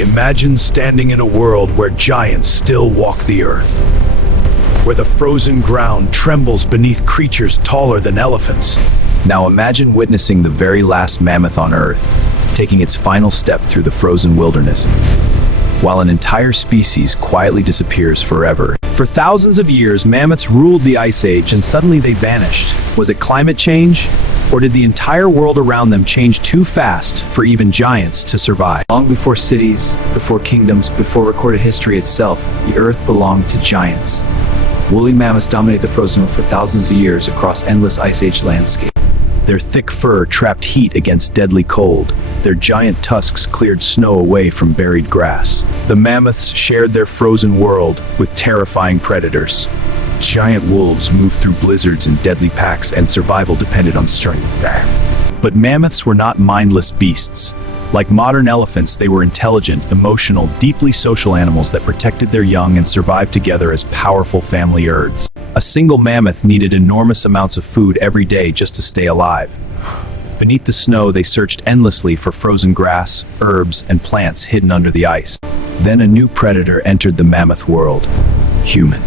Imagine standing in a world where giants still walk the earth, where the frozen ground trembles beneath creatures taller than elephants. Now imagine witnessing the very last mammoth on Earth, taking its final step through the frozen wilderness, while an entire species quietly disappears forever. For thousands of years, mammoths ruled the Ice Age, and suddenly they vanished. Was it climate change? Or did the entire world around them change too fast for even giants to survive? Long before cities, before kingdoms, before recorded history itself, the Earth belonged to giants. Woolly mammoths dominated the frozen earth for thousands of years across endless Ice Age landscape. Their thick fur trapped heat against deadly cold. Their giant tusks cleared snow away from buried grass. The mammoths shared their frozen world with terrifying predators. Giant wolves moved through blizzards in deadly packs, and survival depended on strength. But mammoths were not mindless beasts. Like modern elephants, they were intelligent, emotional, deeply social animals that protected their young and survived together as powerful family herds. A single mammoth needed enormous amounts of food every day just to stay alive. Beneath the snow, they searched endlessly for frozen grass, herbs, and plants hidden under the ice. Then a new predator entered the mammoth world: human.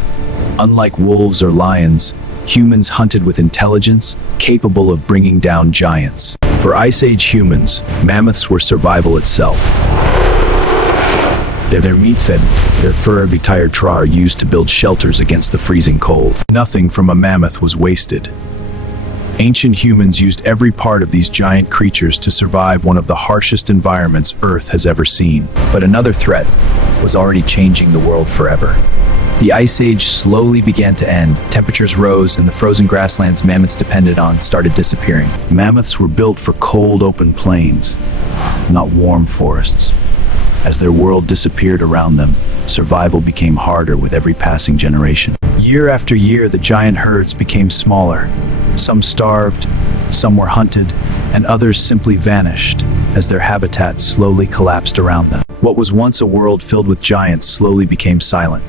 Unlike wolves or lions, humans hunted with intelligence, capable of bringing down giants. For Ice Age humans, mammoths were survival itself. Their meat fed, their fur every tired traw used to build shelters against the freezing cold. Nothing from a mammoth was wasted. Ancient humans used every part of these giant creatures to survive one of the harshest environments Earth has ever seen. But another threat was already changing the world forever. The Ice Age slowly began to end. Temperatures rose, and the frozen grasslands mammoths depended on started disappearing. Mammoths were built for cold, open plains, not warm forests. As their world disappeared around them, survival became harder with every passing generation. Year after year, the giant herds became smaller. Some starved, some were hunted, and others simply vanished as their habitats slowly collapsed around them. What was once a world filled with giants slowly became silent.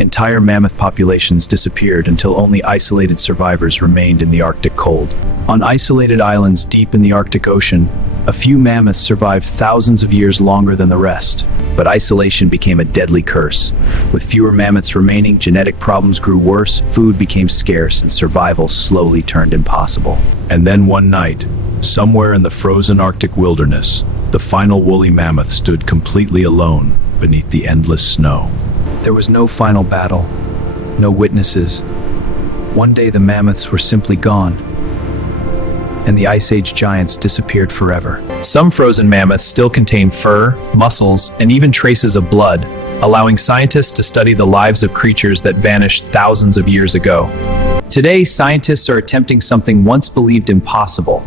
Entire mammoth populations disappeared until only isolated survivors remained in the Arctic cold. On isolated islands deep in the Arctic Ocean, a few mammoths survived thousands of years longer than the rest. But isolation became a deadly curse. With fewer mammoths remaining, genetic problems grew worse, food became scarce, and survival slowly turned impossible. And then one night, somewhere in the frozen Arctic wilderness, the final woolly mammoth stood completely alone beneath the endless snow. There was no final battle, no witnesses. One day the mammoths were simply gone, and the Ice Age giants disappeared forever. Some frozen mammoths still contain fur, muscles, and even traces of blood, allowing scientists to study the lives of creatures that vanished thousands of years ago. Today, scientists are attempting something once believed impossible: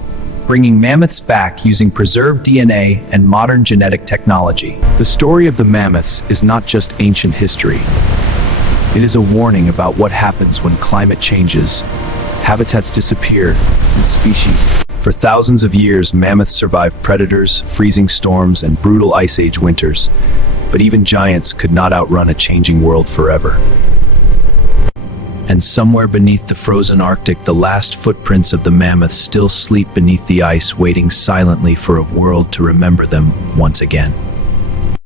bringing mammoths back using preserved DNA and modern genetic technology. The story of the mammoths is not just ancient history. It is a warning about what happens when climate changes, habitats disappear, and species. For thousands of years, mammoths survived predators, freezing storms, and brutal Ice Age winters. But even giants could not outrun a changing world forever. And somewhere beneath the frozen Arctic, the last footprints of the mammoths still sleep beneath the ice, waiting silently for a world to remember them once again.